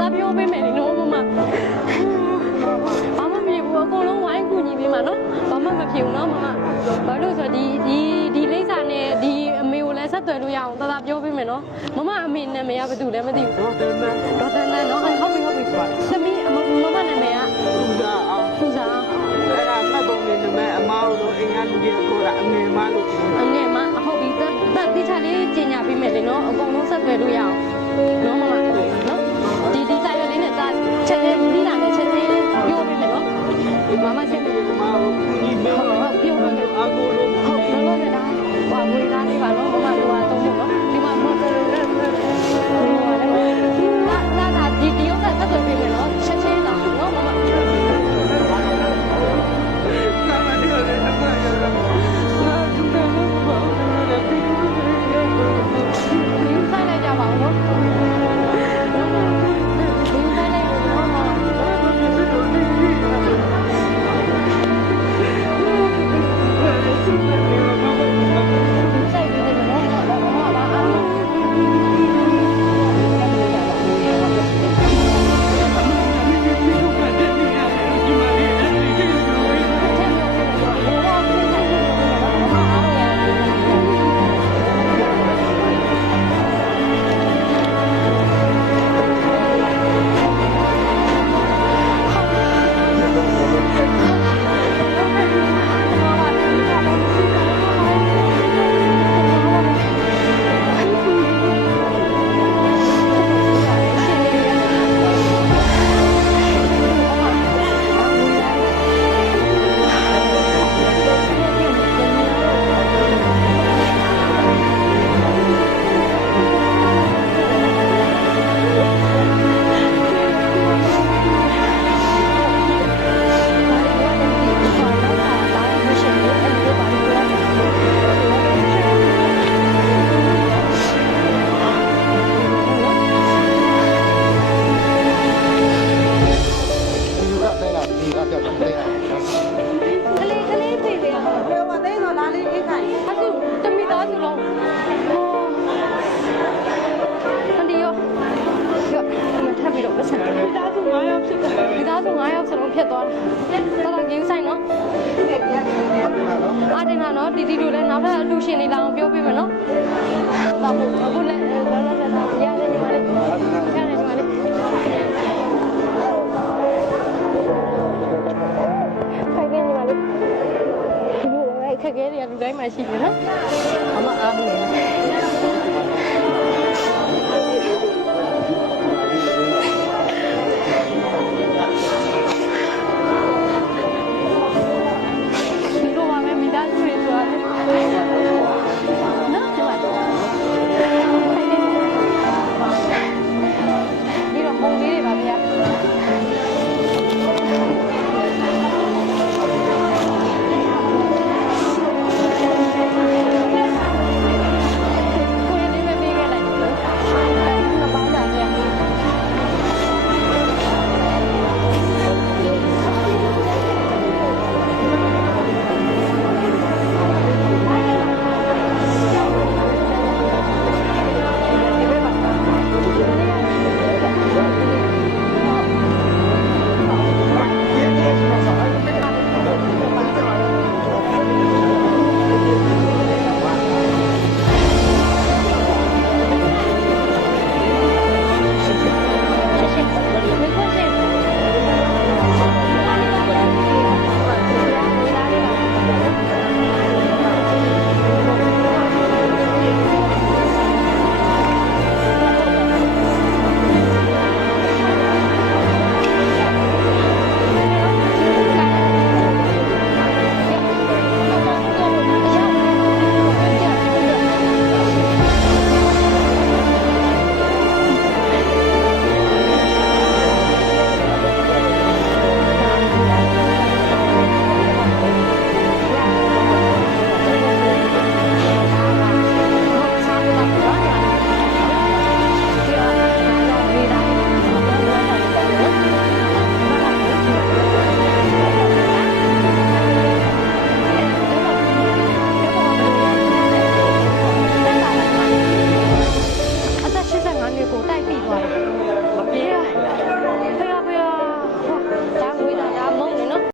တာပြောပေးမယ်နော်မမဘာမှမဖြစ်ဘူးအကုန်လုံးဝိုင်းကူညီပေးမှာနော်ဘာမှမဖြစ်ဘူးနော်မမဘာလို့ဆိုဒီလိမ့်စာနဲ့ဒီအမေကိုလည်းဆက်သွယ်လို့ရအောင်တာပြောပေးမယ်နော်မမအမေနာမည်ကဘာတူလဲမသိဘူးဒေါ်တန်းနော်ဟုတ်ပြီသမီးမမနာမည်ကသူစားအဲ့ဒါမှတ်ပုံနေမယ်အမားတို့အိမ်ကလူကြီးကိုအငယ်မလို့အငယ်မဟုတ်ပြီတိချလေးကျင်ညာပေးမယ်လေနော်အကုန်လုံးဆက်သွယ်လို့ရအောင်နော်မမနော်ဒီစာရွက်လေးနဲ့တာချက်ချင်းမိလာနဲ့ချက်ချင်းပြောပေးမယ်နော်မမဆက်မယ်အမားကိုကြီးမေးဟုတ်ပြောပေးမယ်အကူလို့ဟုတ်လောလောဆယ်ဒါဟိုဝေးသားလေးပါနော်မမတို့ကတော့မို့နော်ဒီမှာမော်တော်လာဒီရုပ်ကဆက်သွယ်ပေးမယ်နော်ချက်ချင်းလာနော်မမဖြစ်သွားတယ်တော်တော်ကြီးဆိုင်နော်အားတင်တာနော်တီတီတို့လည်းနောက်ထပ်အလူရှင်တွေလာအောင်ပြောပေးမယ်နော်ဒါမို့အခုလည်းလောလောဆယ်ရတယ်ညီမလေးရတယ်ညီမလေးခိုင်နေညီမလေးဒီလိုပဲခက်ခဲတွေကလူတိုင်းမှာရှိတယ်နော်အမအားမလို့